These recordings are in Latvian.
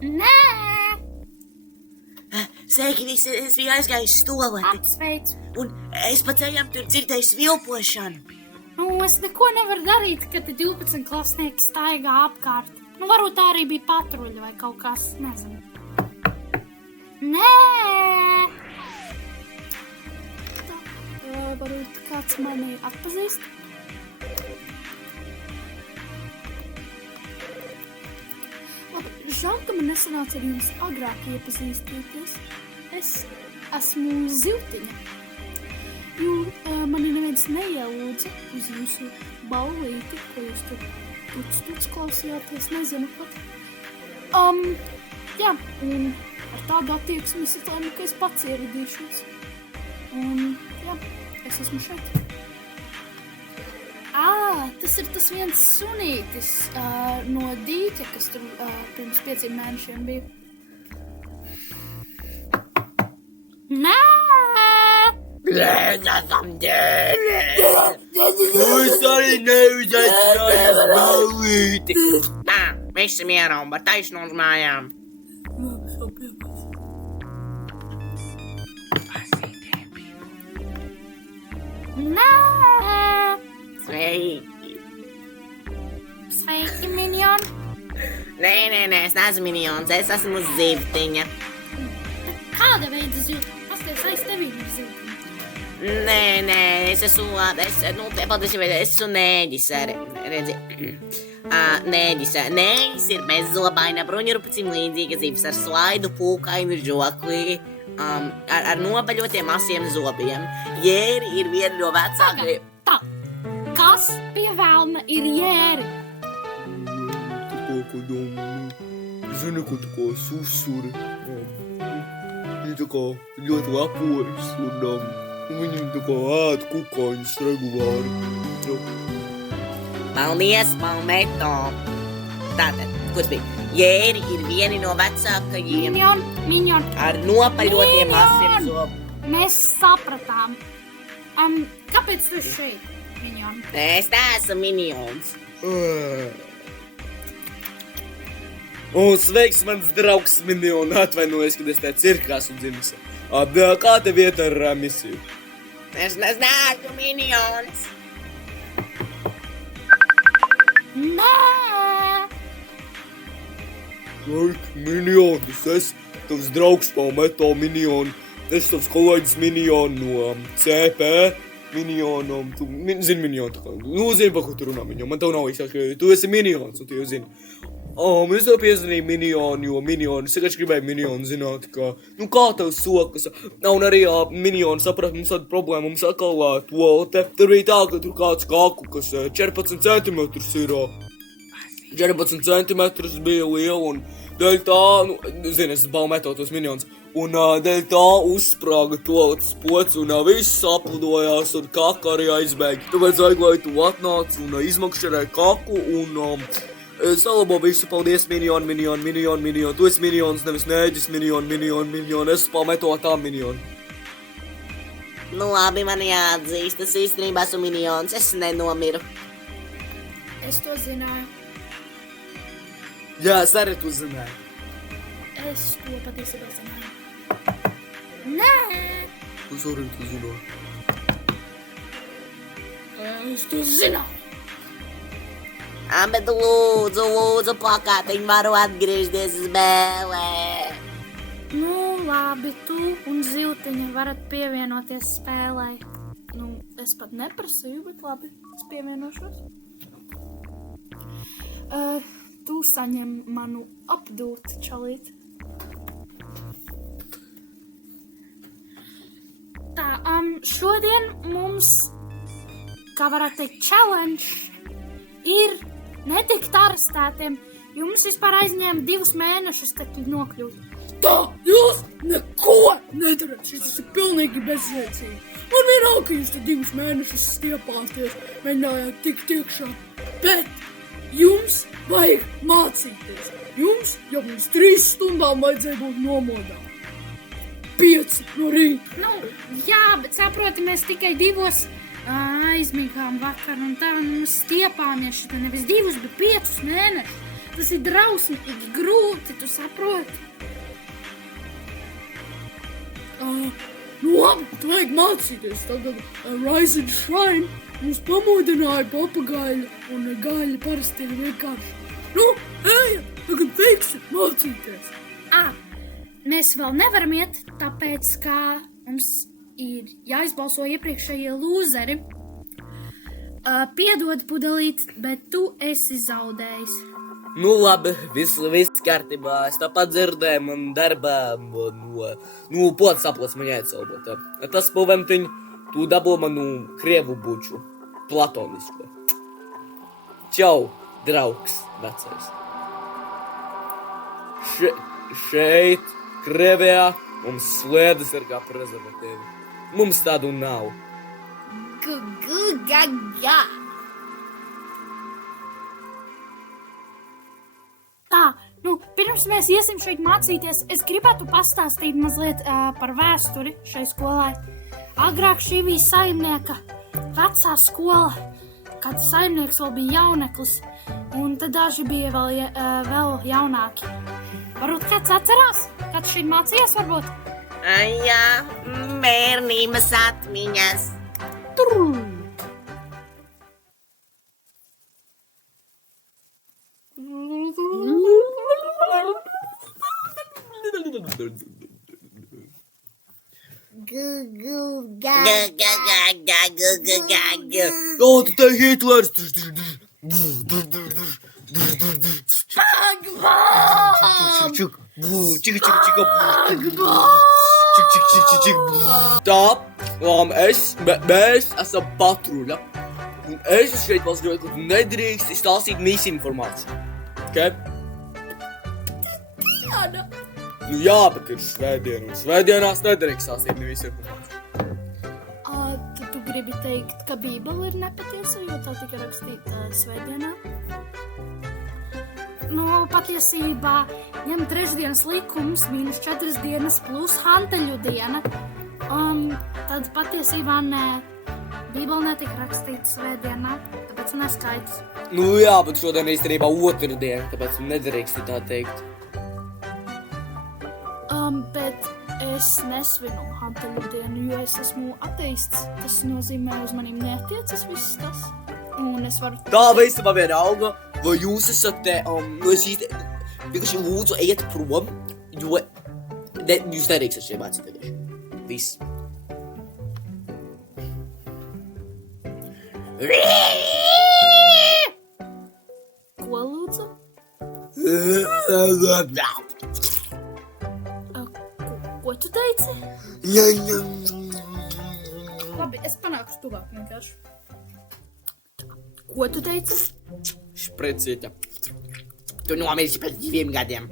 Nē! Sveiki visi, es biju aizgājis stoloti. Apsveicu. Un es pa ceļam tur dzirdēju svilpošanu. Nu, es neko nevaru darīt, kad 12 klasnieki staigā apkārt. Nu, varbūt tā arī bija patruļa vai kaut kas, nezinu. Nē! Tā, varbūt kāds mani atpazīst? Labi, žēl, ka man nesanāca ar jums agrāk iepazīstīties. Es esmu Zivtiņa. Jo mani neviens neielūdza uz jūsu ballīti, ko jūs tur tuc klausījāties, nezinu pat. Jā, un ar tādu attieksmi es domāju, ka es pats ieradīšos. Un, jā, es esmu šeit. Tas ir tas viens sunītis no dīķa, kas tur pirms 5 mēnešiem bija. Nē! Es arī neuzaicināju ballīti. Tā, visi mierā un var taisnu uz mājām. Nē! Sveiki. Sveiki, minioni! Nē, es neesmu minions, es esmu Zivtiņa. Kāda veida zivtiņa? Pasties aiz tevī ir zivtiņa. Nē, es esmu nēģis arī, redzi. Nēģis ir bezzobaina bruņurpucim līdzīga zivs ar slaidu pūkainu žokli, ar nobaļotiem asiem zobiem. Jēri ir viena no vecākajiem. Tā, kas pie velna ir jēri? Zinu, ka tā kā susuri. Viņi tā kā ļoti lepojas un viņi tā kā ēd kukaiņus regulāri. Paldies, Palmeto. Tātad, kurš bija? Jēri ir vieni no vecākajiem Minion. ar nopaļotiem asiem zobiem. Mēs sapratām. Kāpēc tu esi šeit, minion? Es neesmu minions. Sveiks, mans draugs Minion, atvainojos, kad es te cirkā esmu dzimis. Kā te vieta ar misiju? Es neesmu minions. Nē! Sveiki, Minion, es esmu tavs draugs Palmeto Minion. Es tavs kolēģis Minion no CP Minionam. Tu zini Minion tā kā. Zini, pa ko tu runā Minion. Man tev nav īsāk, ka tu esi Minions un tu jau zini. Es tev piezvanīju Minion, jo Minion, es vienkārši gribēju Minion zināt, kā tev sokas. Un arī Minion saprat, mums tāda problēma, mums atkal toalete. Tur bija tā, ka tur kāds kaku, kas 14 centimetrus ir. 14 centimetrus bija liela un dēļ tā, zini, es Palmeto tos Minions. Un dēļ tā uzsprāga toaletes pods un viss sapludojās un kaka arī aizbēga. Tāpēc vajag, lai tu atnāc un izmakšķerē kaku un salabo visu. Paldies, Minion. Tu esi Minions, nevis nēģis, Minion. Es Palmeto tā Minion. Nu labi, man jāatzīst, es īstenībā esmu minions, es nenomiru. Es to zināju. Jā, es arī to zināju. Es to patiesībā zināju. Nē! Es arī to zināju. Es to zināju. Bet lūdzu, plakātiņ varu atgriezties spēlē. Nu, labi, tu un Zivtiņa varat pievienoties spēlē. Es pat neprasīju, bet labi, es pievienošos. Tu saņem manu apdūt čalīt. Tā, šodien mums, kā varētu teikt, challenge ir netikt arestētiem. Jums vispār aizņēma 2 mēnešus, tad nokļūt. Tā, jūs neko nedarat, šis ir pilnīgi bezjēdzīgi. Man vienalga, ka jūs te 2 mēnešus stiepāties, mēģinājāt tikt iekšā, bet jums vajag mācīties. Jums jau pirms 3 stundām vajadzēja būt nomodā. 5 no rīta. Jā, bet saproti, mēs tikai 2 aizmīgām vakar un tā, stiepāmies šitā nevis 2, bet 5 mēnešus. Tas ir drausmīgi grūti, tu saproti? Nu labi, tu vajag mācīties. Tagad Rise and Shine mums pamodināja papagaļu, un gaļa parasti ir vienkārši. Nu, ejam, tagad veiksim mācīties. Mēs vēl nevaram iet, tāpēc, ka mums ir jāizbalso iepriekšējie lūzeri. Piedod, pudelīt, bet tu esi zaudējis. Nu labi, viss kārtībā. Es tāpat dzirdēju, man darbā, pods saplats man jāatsalbot. Tas poventiņ, tu dabū manu krievu buču, platonisko. Čau, draugs vecais. Šeit, Krievijā, mums slēdes ir kā prezervatīvi. Mums tādu nav. Gu-gu-ga-ga. Tā, pirms mēs iesim šeit mācīties, es gribētu pastāstīt mazliet par vēsturi šai skolai. Agrāk šī bija saimnieka vecā skola, kad saimnieks vēl bija jauneklis, un tad daži bija vēl jaunāki. Varbūt kāds atcerās, kad šeit mācījās varbūt? Jā, bērnības atmiņas. O, tu te Hitlers! Tā, mēs esam patruļa. Un es šeit paziņoju, ka tu nedrīkst izstāstīt misinformāciju. Okay? Diana! Nu jā, bet ir svētdiena, un svētdienās nedrīkst stāstīt misinformāciju. Tad tu gribi teikt, ka Bībele ir nepatiesa, jo tā tika rakstīta svētdienā? Nu, patiesībā ņem trešdienas likums, -4 dienas plus hanteļu diena. Tad patiesībā nē, Bībele netika rakstīta svētdienā, tāpēc neskaitas. Nu jā, bet šodien īstenībā otrdiena, tāpēc nedrīkst tā teikt. Bet es nesvinu hanteļu dienu, jo es esmu ateists. Tas nozīmē, uz maniem neatiecas viss tas. Un es varu... Tā visi man vienalga, vai jūs esat te, es īsti, vienkārši lūdzu ejiet prom, jo jūs nedrīkstat šeit mācīties. Viss. Ko lūdzu? Ko tu teici? Labi, es panāku tuvāk vienkārši. Ko tu teici? Šprecietja. Tu nomirsi pēc 2 gadiem.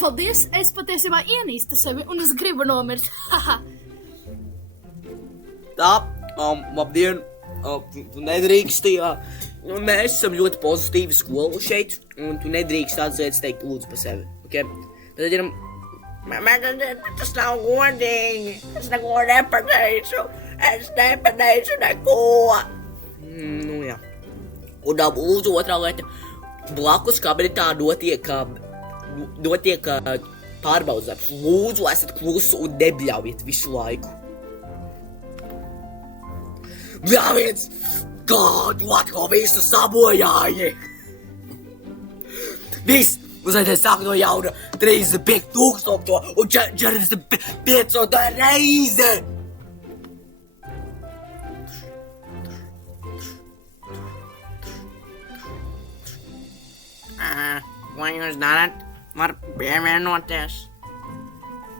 Paldies, es patiesībā ienīstu sevi un es gribu nomirt. Tā, labdien, tu nedrīksti, mēs esam ļoti pozitīvi skolu šeit, un tu nedrīkst atzēts teikt lūdzu par sevi, ok? Tad ir... Tas nav godīgi. Es neko nepateicu. Es nepateicu neko. Nu jā. Un lūdzu otrā lieta. Blakus kabinetā notiek pārbaudas darbs. Lūdzu, esat klusi un nebļaujiet visu laiku. Bļaujiet! Kādu atkal visu sabojāji! Viss! Uzaities sāk no jauna 35,000 un 45 reize! Ko jūs darat? Var pievienoties?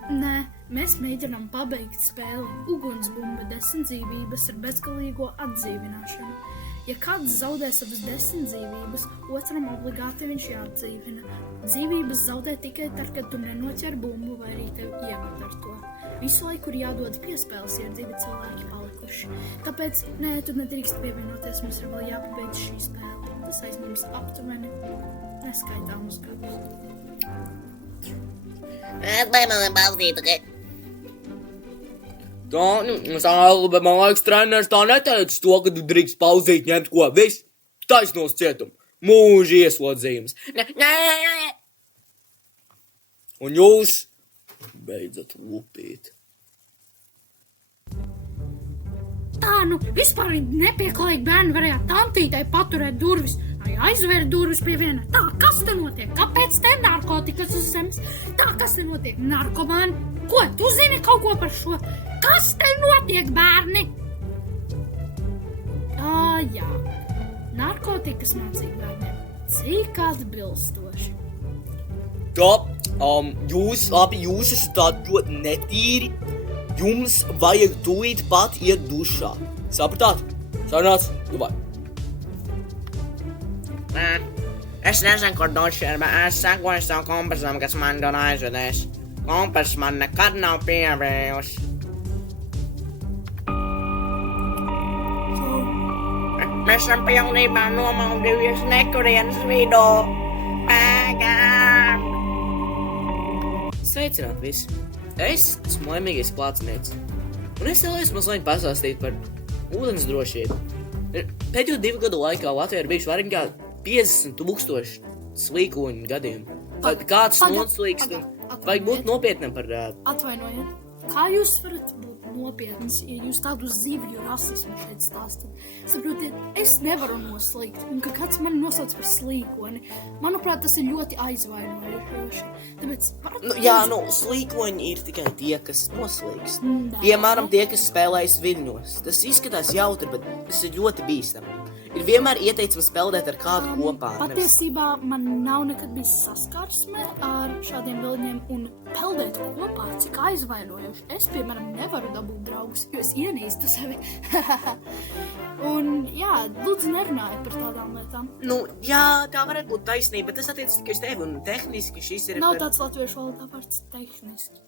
Nē, mēs mēģinām pabeigt spēli Ugunsbumba 10 dzīvības ar bezgalīgo atdzīvināšanu. Ja kāds zaudē savas 10 dzīvības, otram obligāti viņš jāatdzīvina. Dzīvības zaudē tikai tad, kad tu nenoķer bumbu vai arī tev iemet ar to. Visu laiku ir jādod piespēles, ja ir 2 cilvēki palikuši. Tāpēc, nē, tu nedrīkst pievienoties, mums ir vēl jāpabeidz šī spēle. Tas aizņems aptuveni neskaitāmus gadus. Lai man balstītu, ka... Tā, man liekas, treneris tā neteica to, ka tu drīkst pauzīt ņemt ko. Viss, taisnos cietumu. mūža ieslodzījums. Nē. Un jūs beidzat lupīt. Tā, vispār nepieklājīgi bērni varēja tantītai paturēt durvis, vai aizvērt durvis pie viena. Tā, kas te notiek? Kāpēc te narkotikas uz zemes? Tā, kas te notiek? Narkomāni? Ko, tu zini kaut ko par šo? Kas te notiek, bērni? Jā. Narkotikas mācīt bērniem. Cik atbilstoši. Tā, jūs esat tādi ļoti netīri. Jums vajag tūlīt pat iet dušā. Sapratāt? Sarunāts? Vai? Es nezinu, kur duši ir, bet es sekoju savu kompasam, kas man tur aizvedēs. Kompas man nekad nav pievējusi. Mēs esam pilnībā nomaldījušies nekurienes vidū. Pagām! Sveicināt visi! Es esmu laimīgais klātsnieks. Un es vēlējos mazliet pastāstīt par ūdens drošību. Pēdējo 2 gadu laikā Latvijā ir bijuši vairāk kā 50,000 slīkoņu gadījumu. Kāds noslīkst un vajag būt nopietnam par... Atvainojiet, kā jūs varat būt nopietns, ja jūs tādu zivju rasismu šeit stāstat? Saprotiet, es nevaru noslīgt, un ka kāds mani nosauc par slīkoni, manuprāt, tas ir ļoti aizvainojoši. Tāpēc... slīkoņi ir tikai tie, kas noslīkst. Piemēram, tie, kas spēlējas viļņos. Tas izskatās jautri, bet tas ir ļoti bīstami. Ir vienmēr ieteicams spēlēt ar kādu kopā. Patiesībā man nav nekad bijis saskarsme ar šādiem viļņiem un peldēt kopā, cik aizvainojoši. Es, piemēram, nevaru dabūt draugus, jo es ienīstu sevi. Un, jā, lūdzu nerunājiet par tādām lietām. Jā, tā varētu būt taisnība, bet tas attiec tikai uz tevi un tehniski šis ir... Nav tāds latviešu valodā vārds tehniski.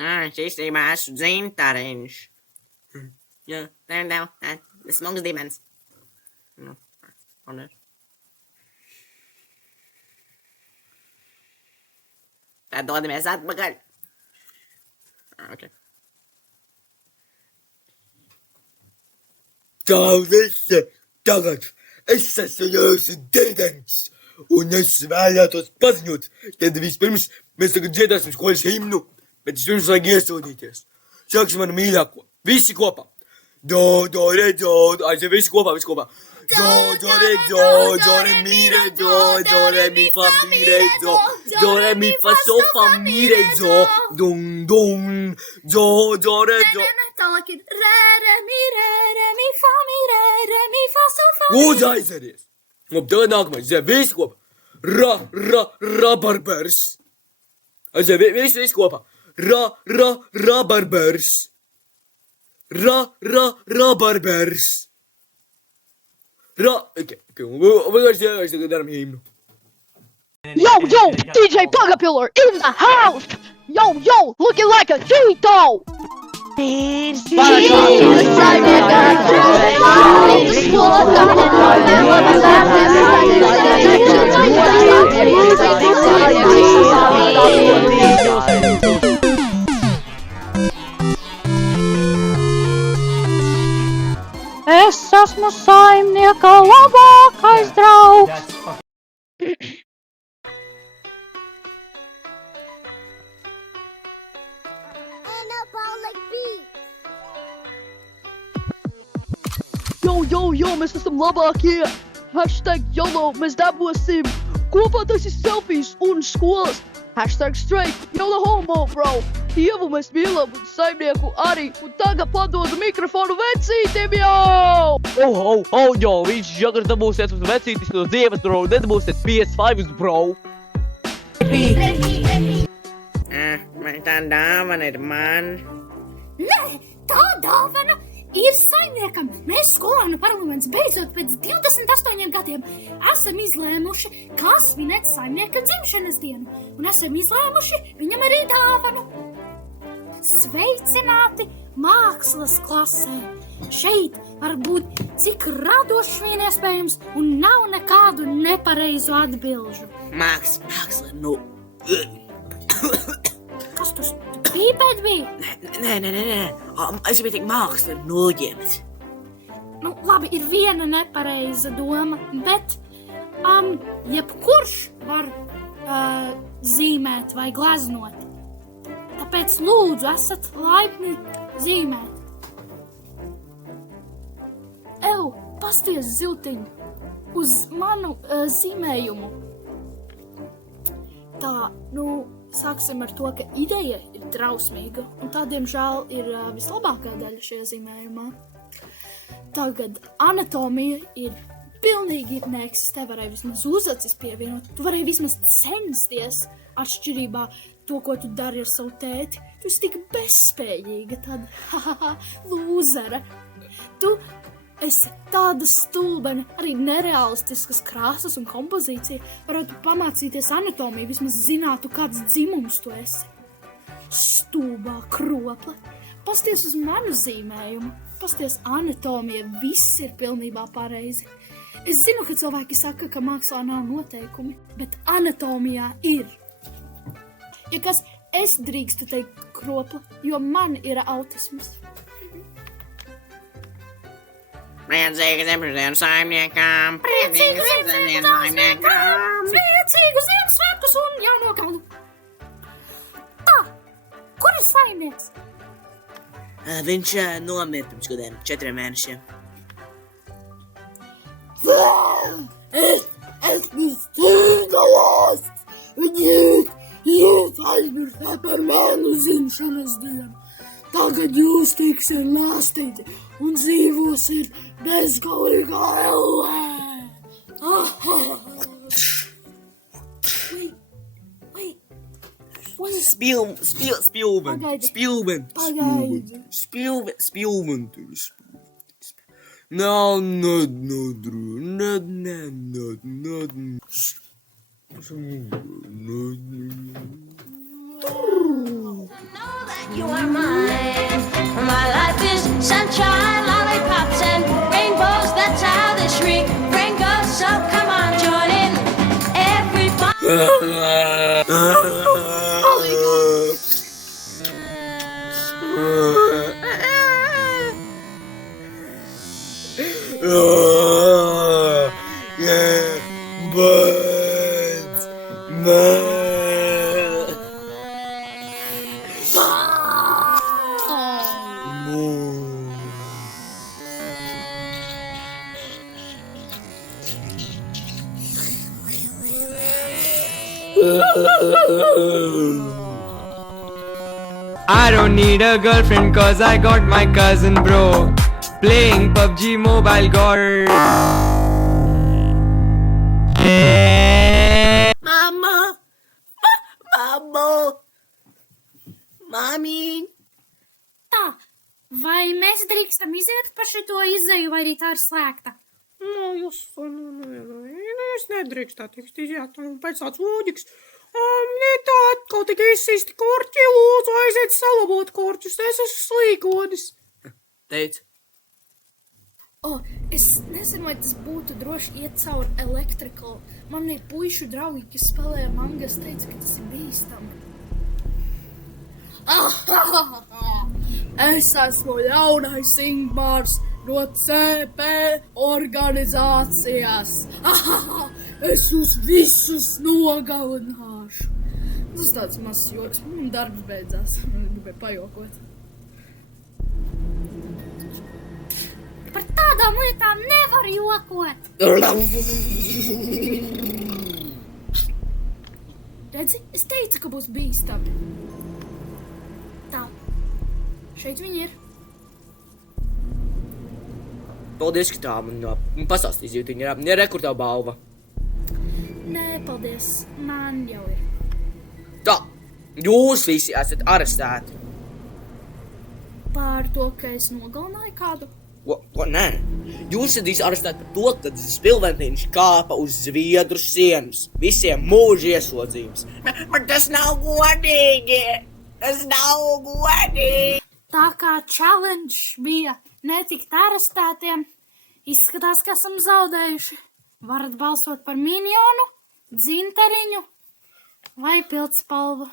Īstenībā esmu dzintariņš. Jā, smags dimens. Tad dodamies atpakaļ. Ok. Tā visi tagad es esmu jūsu dēdens, un es vēlētos paziņot, tad vispirms mēs tagad dziedāsim skolas himnu, bet vispirms vajag iesūdīties. Sāksim manu mīļāko. Visi kopā. Do, re, do, aiziet visi kopā. Do, re, mi, re, do, re, mi, fa, mi, re, do, re, mi, fa, so, fa, mi, re, dum, do, re, do. Tālāk ir re, mi, fa, mi, fa, so, fa, mi. Lūdzu aizieties. Labi, tagad nākamais. Visi kopā. Rabarbers. Aiziet, visi kopā. Rabarbers. Rabarbers. Okay. Vienkārši tagad daram himnu. Yo, DJ Bugapillar in the house! Yo, looking like a Cheeto! Es esmu saimnieka labākais draugs. Yo, mēs esam labākie. #YOLO, mēs dabūsim. Kopā taisīs selfies un skolas. #straight, YOLO homo, bro. Ievu mēs mīlam un saimnieku arī. Un tagad padodu mikrofonu vecītim, jau! Jo, viņš jagar dabūsiet uz vecītis no Zievas, bro. Nedabūsiet PS5, bro. Tā dāvana ir man. Nē, tā dāvana ir saimniekam. Mēs skolānu parlaments beidzot pēc 28 gadiem esam izlēmuši, kā svinēt saimnieka dzimšanas dienu. Un esam izlēmuši viņam arī dāvanu. Sveicināti mākslas klasē. Šeit var būt cik radošs vien iespējams un nav nekādu nepareizu atbilžu. Māksla, Kas Tu pīpēt biji? Nē. Es biju tik māksla ar noģēmis. Nu, labi, ir viena nepareiza doma, bet jebkurš var zīmēt vai glaznot. Tāpēc lūdzu, esat laipni zīmēt. Pasties, Ziltiņ, uz manu zīmējumu. Tā, sāksim ar to, ka ideja ir drausmīga, un tā, diemžēl, ir vislabākā daļa šajā zīmējumā. Tagad anatomija ir pilnīgi neeksistē, varēja vismaz uzacis pievienot, tu varēji vismaz censties atšķirībā to, ko tu dari ar savu tēti. Tu esi tik bezspējīga, tāda, lūzere. Tu esi tāda stulbene, arī nerealistiskas krāsas un kompozīcija. Varētu pamācīties anatomiju, vismaz zinātu, kāds dzimums tu esi. Stulbā kropla. Pasties uz manu zīmējumu. Pasties anatomija, viss ir pilnībā pareizi. Es zinu, ka cilvēki saka, ka mākslā nav noteikumi, bet anatomijā ir. Ja kas, es drīkstu teikt kropla, jo man ir autisms. Priecīgu Ziemassvētku saimniekam! Priecīgu Ziemassvētku saimniekam! Priecīgu Ziemassvētkus un jauno gadu! Tā, kur ir saimnieks? Viņš nomira pirms kādiem 4 mēnešiem. Es vistīgalos! Jūs aizmirsāt par manu dzimšanas dienu. Tagad jūs tiksiet lāstīti un dzīvosiet bezgalīgā ellē. You are mine. My life is sunshine, lollipops, and rainbows. That's how this refrain goes. So come on, join in, everybody. I don't need a girlfriend cause I got my cousin bro playing PUBG Mobile God. Mami! Tā, vai mēs drīkstam iziet pa šito izeju, vai arī tā ir slēgta? Es nedrīkstētu iziet, pēc tāds loģikas. Tā atkal tik izsisti korķi, lūdzu aiziet salabot korķus, es esmu slīkonis. Teic. Es nezinu, vai tas būtu droši iet caur Electrical. Man ir puišu draugi, kas spēlē mangas, teica, ka tas ir bīstami. Es esmu jaunais Ingmārs no CP organizācijas. Es jūs visus nogalināšu. Tas tāds mazs joks, darbs beidzās. Gribēju pajokot. Par tādām lietām nevar jokot. Redzi, es teicu, ka būs bīstami. Tā, šeit viņi ir. Paldies, ka tā man pastāstīja, viņa ir rekordā balva. Nē, paldies, man jau ir. Tā, jūs visi esat arestēti. Par to, ka es nogalināju kādu. Ko, nē? Jūs esat visi arestēti par to, ka Spilventiņš kāpa uz Zviedru sienas. Visiem mūža ieslodzījums. Bet tas nav godīgi! Tas nav godīgi! Tā kā challenge bija netikt arestētiem, izskatās, ka esam zaudējuši. Varat balsot par minionu, dzinteriņu vai pildspalvu.